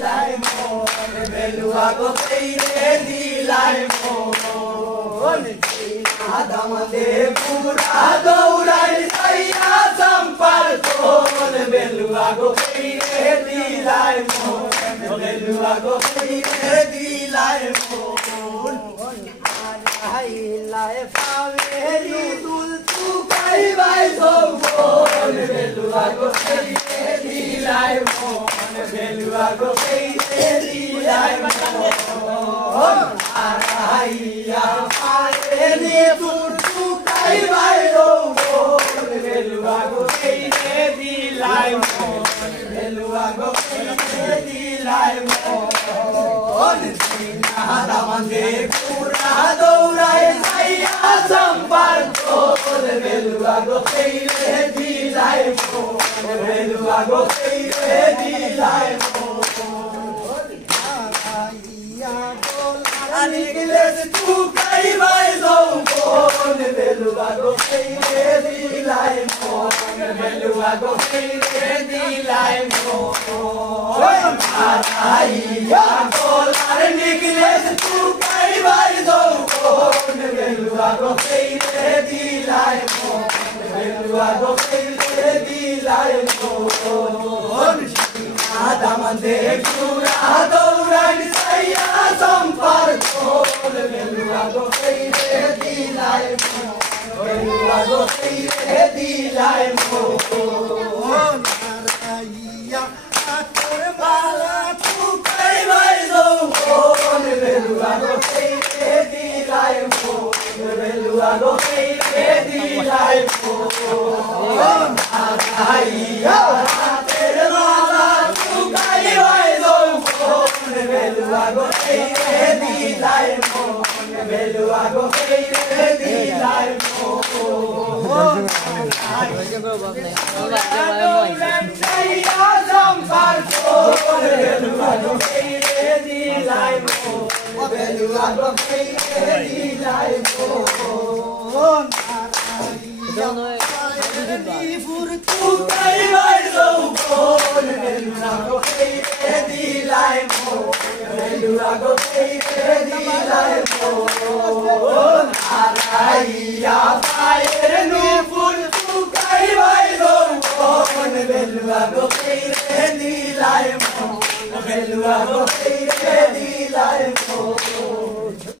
lại mồ về lúa có cây để đi lại mồ Adam de pura dourai sai sampar ton belua go pe di lai mo belua go pe di lai mo ai lai fa veri dul tu kai vai so bon belua go pe di lai mo belua go pe di lai mo ai ya fa ni tu kai vai do belua go pe di lai mo belua go pe di lai mo Adam de pura dourai sai sampar ton belua go pe di lai mo belua go pe di lai mo Aniquiles tu kai vai zo bon belua go pe di lai mo belua go pe di lai mo ai ya gol Aniquiles tu kai vai zo bon belua go pe di lai mo belua go pe di lai mo Adam de pura dourai sai sampar ton belua go pe di lai mo belua go pe di lai mo Naraya ator bala tu kai vai zo bon belua go pe di lai mo belua go pe di lai mo Naraya belua go pe di lai mo belua go pe di lai mo sai sampar ton belua go pe di lai mo belua go pe di lai mo tu kai vai zo bon belua go pe di lai mo belua go pe di lai mo ai